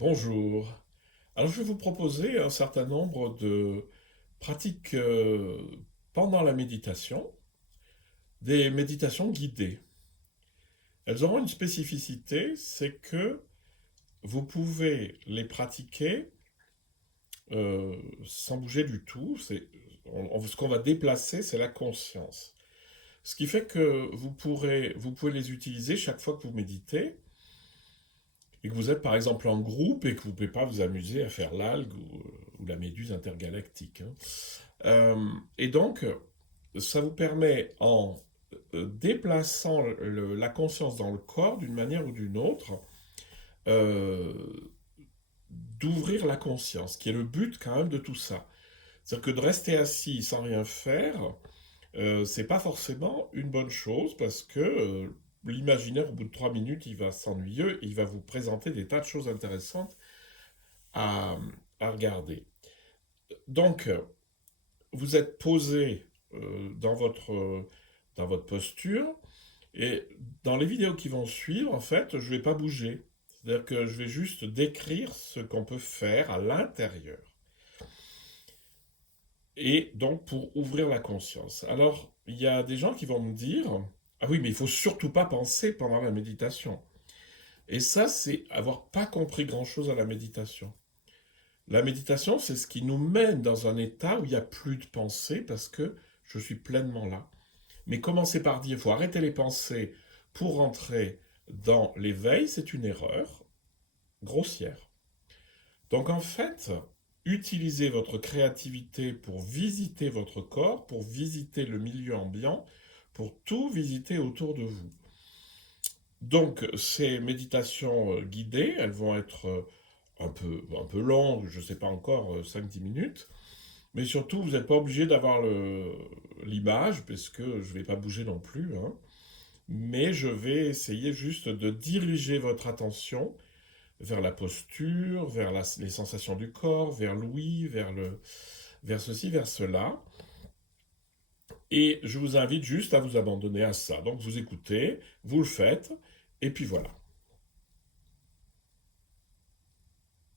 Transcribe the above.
Bonjour. Alors, je vais vous proposer un certain nombre de pratiques pendant la méditation, des méditations guidées. Elles auront une spécificité, c'est que vous pouvez les pratiquer sans bouger du tout. Ce qu'on va déplacer, c'est la conscience. Ce qui fait que vous pouvez les utiliser chaque fois que vous méditez et que vous êtes par exemple en groupe et que vous ne pouvez pas vous amuser à faire l'algue ou la méduse intergalactique, hein. Et donc, ça vous permet, en déplaçant la conscience dans le corps d'une manière ou d'une autre, euh, d'ouvrir la conscience, qui est le but quand même de tout ça. C'est-à-dire que de rester assis sans rien faire, c'est pas forcément une bonne chose parce que l'imaginaire, au bout de 3 minutes, il va s'ennuyer, il va vous présenter des tas de choses intéressantes à, à regarder. Donc, vous êtes posé dans votre posture, et dans les vidéos qui vont suivre, en fait, je ne vais pas bouger. C'est-à-dire que je vais juste décrire ce qu'on peut faire à l'intérieur. Et donc, pour ouvrir la conscience. Alors, il y a des gens qui vont me dire, ah oui, mais il faut surtout pas penser pendant la méditation. Et ça, c'est avoir pas compris grand-chose à la méditation. La méditation, c'est ce qui nous mène dans un état où il n'y a plus de pensée parce que je suis pleinement là. Mais commencer par dire, il faut arrêter les pensées pour rentrer dans l'éveil, c'est une erreur grossière. Donc en fait, utilisez votre créativité pour visiter votre corps, pour visiter le milieu ambiant, pour tout visiter autour de vous. Donc ces méditations guidées, elles vont être un peu longues, je ne sais pas encore, 5-10 minutes. Mais surtout, vous n'êtes pas obligé d'avoir l'image, parce que je ne vais pas bouger non plus, hein. Mais je vais essayer juste de diriger votre attention vers la posture, vers les sensations du corps, vers l'ouïe, vers ceci, vers cela. Et je vous invite juste à vous abandonner à ça. Donc vous écoutez, vous le faites, et puis voilà.